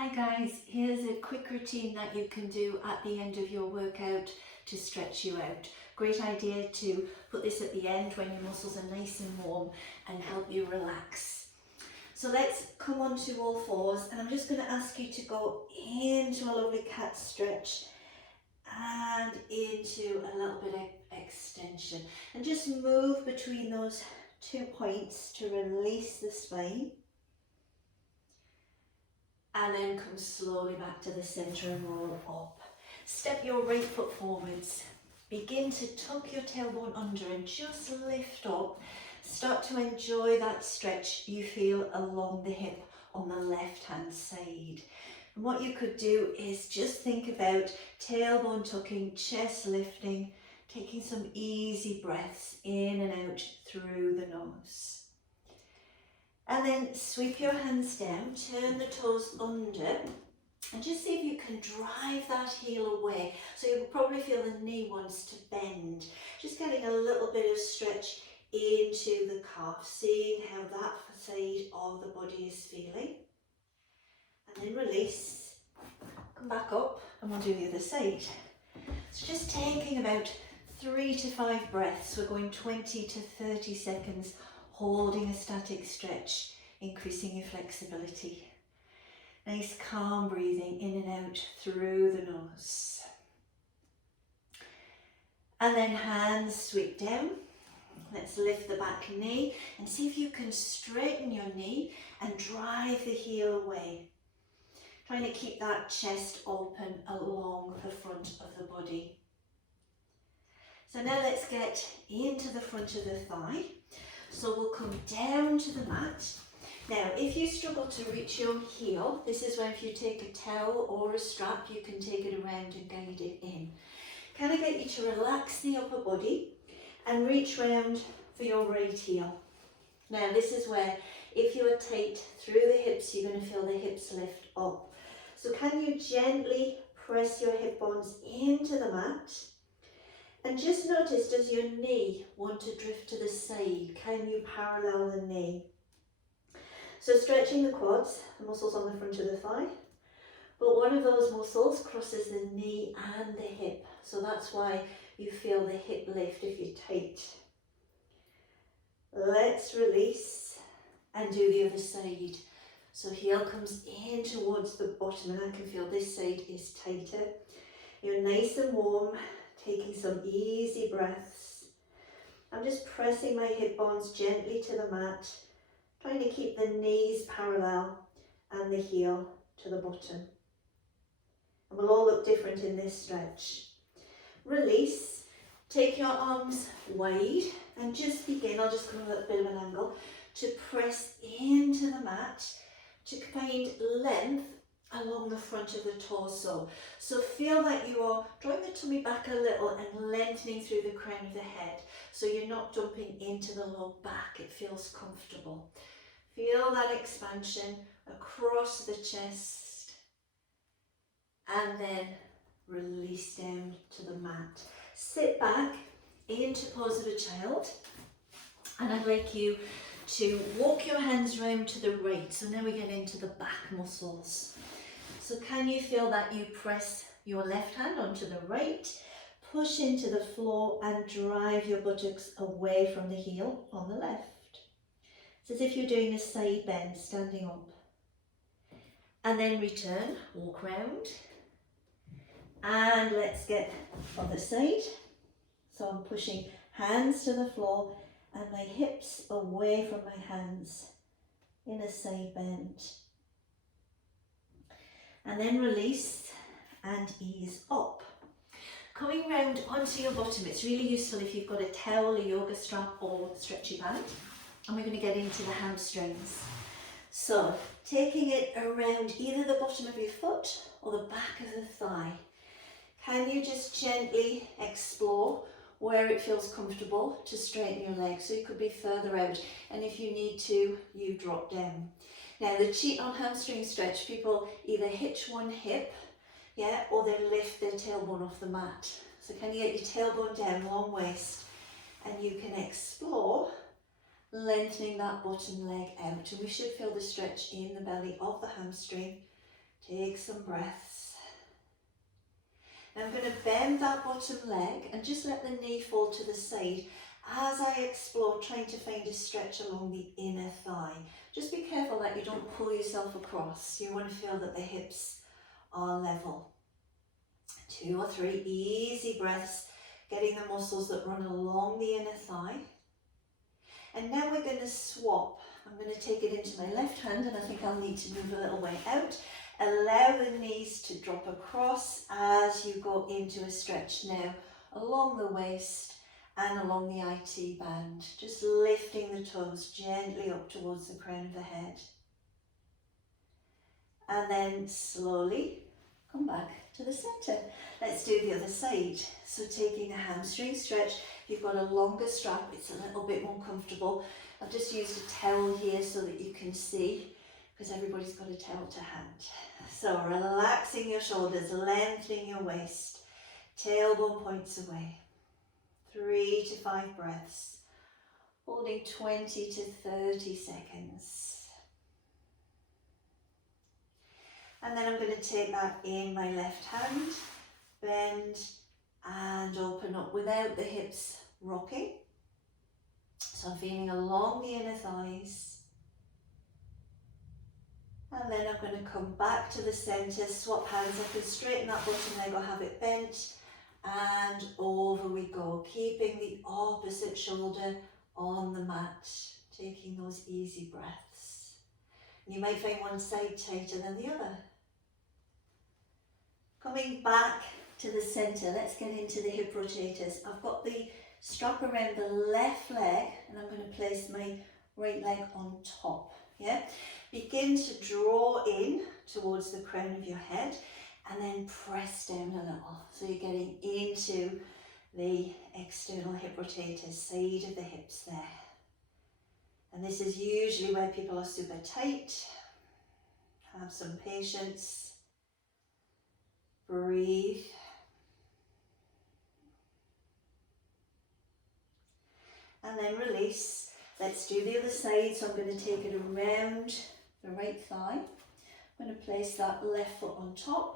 Hi guys, here's a quick routine that you can do at the end of your workout to stretch you out. Great idea to put this at the end when your muscles are nice and warm and help you relax. So let's come onto all fours, and I'm just going to ask you to go into a lovely cat stretch and into a little bit of extension, and just move between those 2 points to release the spine. And then come slowly back to the centre and roll up. Step your right foot forwards. Begin to tuck your tailbone under and just lift up. Start to enjoy that stretch you feel along the hip on the left hand side. And what you could do is just think about tailbone tucking, chest lifting, taking some easy breaths in and out through the nose. And then sweep your hands down, turn the toes under, and just see if you can drive that heel away. So you'll probably feel the knee wants to bend. Just getting a little bit of stretch into the calf, seeing how that side of the body is feeling. And then release, come back up, and we'll do the other side. So just taking about 3 to 5 breaths. We're going 20 to 30 seconds. Holding a static stretch, increasing your flexibility. Nice calm breathing in and out through the nose. And then hands sweep down. Let's lift the back knee and see if you can straighten your knee and drive the heel away. Trying to keep that chest open along the front of the body. So now let's get into the front of the thigh. So we'll come down to the mat. Now, if you struggle to reach your heel, this is where if you take a towel or a strap, you can take it around and guide it in. Can I get you to relax the upper body and reach round for your right heel? Now, this is where if you are tight through the hips, you're going to feel the hips lift up. So can you gently press your hip bones into the mat? And just notice, does your knee want to drift to the side? Can you parallel the knee? So stretching the quads, the muscles on the front of the thigh, but one of those muscles crosses the knee and the hip. So that's why you feel the hip lift if you're tight. Let's release and do the other side. So heel comes in towards the bottom, and I can feel this side is tighter. You're nice and warm. Taking some easy breaths. I'm just pressing my hip bones gently to the mat, trying to keep the knees parallel and the heel to the bottom. And we'll all look different in this stretch. Release, take your arms wide and just begin, I'll just come a little bit of an angle, to press into the mat to find length along the front of the torso. So feel that you are drawing the tummy back a little and lengthening through the crown of the head. So you're not dumping into the low back, it feels comfortable. Feel that expansion across the chest. And then release down to the mat. Sit back into pose of a child. And I'd like you to walk your hands round to the right. So now we get into the back muscles. So can you feel that you press your left hand onto the right, push into the floor and drive your buttocks away from the heel on the left. It's as if you're doing a side bend, standing up. And then return, walk round. And let's get other side. So I'm pushing hands to the floor and my hips away from my hands in a side bend. And then release and ease up. Coming round onto your bottom, it's really useful if you've got a towel, a yoga strap or stretchy band. And we're going to get into the hamstrings. So taking it around either the bottom of your foot or the back of the thigh. Can you just gently explore where it feels comfortable to straighten your legs? So you could be further out, and if you need to, you drop down. Now the cheat on hamstring stretch, people either hitch one hip, or they lift their tailbone off the mat. So can you get your tailbone down, long waist, and you can explore lengthening that bottom leg out. And we should feel the stretch in the belly of the hamstring Take some breaths. Now I'm going to bend that bottom leg and just let the knee fall to the side as I explore, trying to find a stretch along the inner thigh. Just be careful that you don't pull yourself across. You want to feel that the hips are level. 2 or 3 easy breaths, getting the muscles that run along the inner thigh. And now we're going to swap. I'm going to take it into my left hand, and I think I'll need to move a little way out. Allow the knees to drop across as you go into a stretch now, along the waist and along the IT band. Just lifting the toes gently up towards the crown of the head. And then slowly come back to the centre. Let's do the other side. So taking a hamstring stretch, if you've got a longer strap, it's a little bit more comfortable. I've just used a towel here so that you can see, because everybody's got a towel to hand. So relaxing your shoulders, lengthening your waist, tailbone points away. 3 to 5 breaths, holding 20 to 30 seconds. And then I'm going to take that in my left hand, bend and open up without the hips rocking. So I'm feeling along the inner thighs. And then I'm going to come back to the centre, swap hands. I can straighten that bottom leg or have it bent. And over we go, keeping the opposite shoulder on the mat, taking those easy breaths. And you might find one side tighter than the other. Coming back to the centre, let's get into the hip rotators. I've got the strap around the left leg, and I'm going to place my right leg on top. Yeah? Begin to draw in towards the crown of your head, and then press down a little. So you're getting into the external hip rotators, side of the hips there. And this is usually where people are super tight. Have some patience. Breathe. And then release. Let's do the other side. So I'm going to take it around the right thigh. I'm going to place that left foot on top.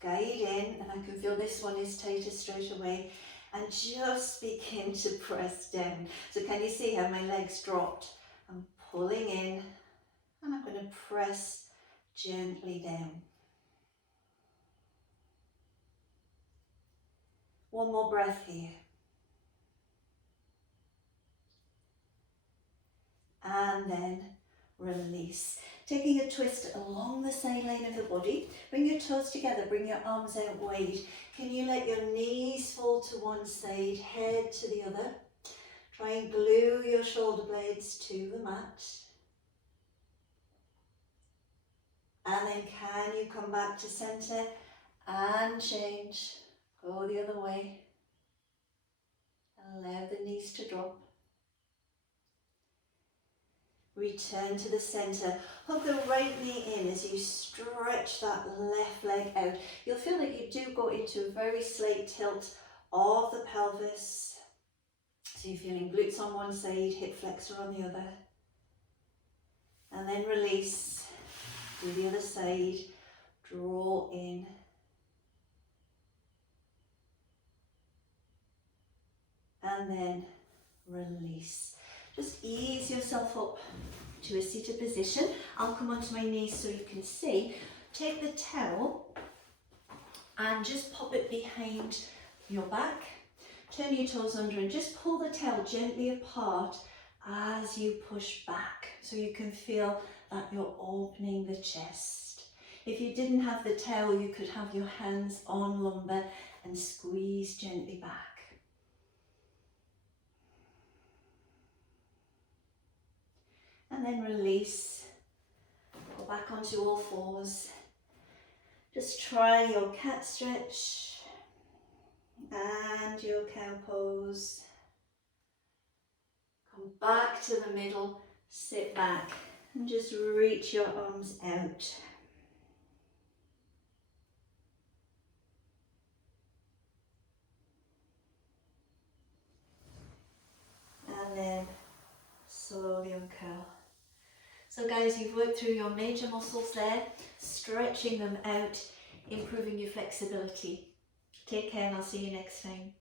Guide in, and I can feel this one is tighter straight away, and just begin to press down. So can you see how my legs dropped? I'm pulling in, and I'm going to press gently down. One more breath here. And then release. Taking a twist along the sideline of the body. Bring your toes together, bring your arms out wide. Can you let your knees fall to one side, head to the other? Try and glue your shoulder blades to the mat. And then can you come back to centre and change? Go the other way. Allow the knees to drop. Return to the centre. Hug the right knee in as you stretch that left leg out. You'll feel that you do go into a very slight tilt of the pelvis. So you're feeling glutes on one side, hip flexor on the other. And then release. Do the other side. Draw in. And then release. Just ease yourself up to a seated position. I'll come onto my knees so you can see. Take the towel and just pop it behind your back. Turn your toes under and just pull the towel gently apart as you push back, so you can feel that you're opening the chest. If you didn't have the towel, you could have your hands on lumbar and squeeze gently back. And then release. Go back onto all fours. Just try your cat stretch and your cow pose. Come back to the middle, sit back and just reach your arms out. And then slowly uncurl. So guys, you've worked through your major muscles there, stretching them out, improving your flexibility. Take care and I'll see you next time.